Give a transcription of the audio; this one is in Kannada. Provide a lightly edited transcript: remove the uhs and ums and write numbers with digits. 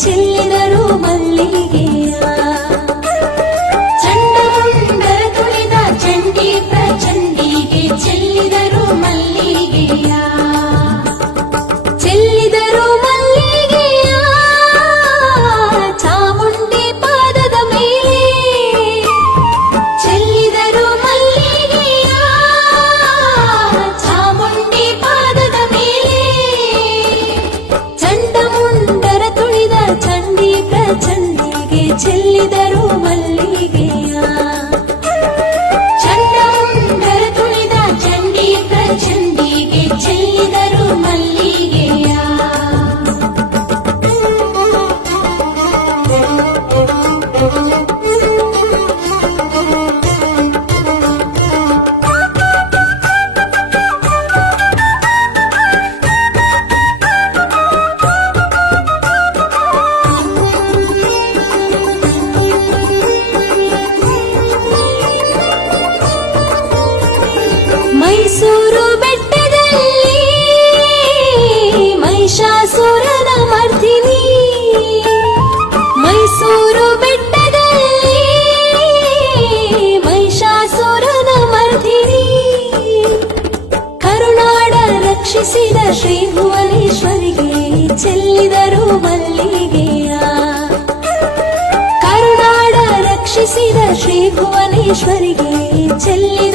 ಚೆಲ್ಲಿದರು ಮಲ್ಲಿಗೆಯ. ಚಂಡಮುಂಡರ ತುಳಿದ ಚಂಡಿ ಪ್ರಚಂಡಿಗೆ ಚೆಲ್ಲಿದರು ಮಲ್ಲಿಗೆಯ. ಚೆಲ್ಲಿದರು ಮಲ್ಲಿಗೆಯ ಚಾಮುಂಡಿ ಪಾದದ ಮೇಲೆ. ಚೆಲ್ಲಿದರು ಮಲ್ಲಿಗೆಯ ಚಾಮುಂಡಿ ಪಾದದ ಮೇಲೆ. ಚಂಡಮುಂಡರ ತುಳಿದ ಚಂಡಿ ಪ್ರಚಂಡಿಗೆ ಚೆಲ್ಲಿದರು ಮಲ್ಲಿಗೆಯ. ಚಂಡಮುಂಡರ ತುಳಿದ ಚಂಡಿ ಪ್ರಚಂಡಿಗೆ ಚೆಲ್ಲಿದರು ಮಲ್ಲಿಗೆಯ. ಮೈಸೂರು ಬೆಟ್ಟದಲ್ಲಿ ಮಹಿಷಾಸುರನ ಮರ್ದಿನಿ. ಮೈಸೂರು ಬೆಟ್ಟದಲ್ಲಿ ಮಹಿಷಾಸುರನ ಮರ್ದಿನಿ. ಕರುನಾಡ ರಕ್ಷಿಸಿದ ಶ್ರೀ ಭುವನೇಶ್ವರಿಗೆ ಚೆಲ್ಲಿದರು ಮಲ್ಲಿಗೆಯ. ಕರುನಾಡ ರಕ್ಷಿಸಿದ ಶ್ರೀ ಭುವನೇಶ್ವರಿಗೆ ಚೆಲ್ಲಿದರು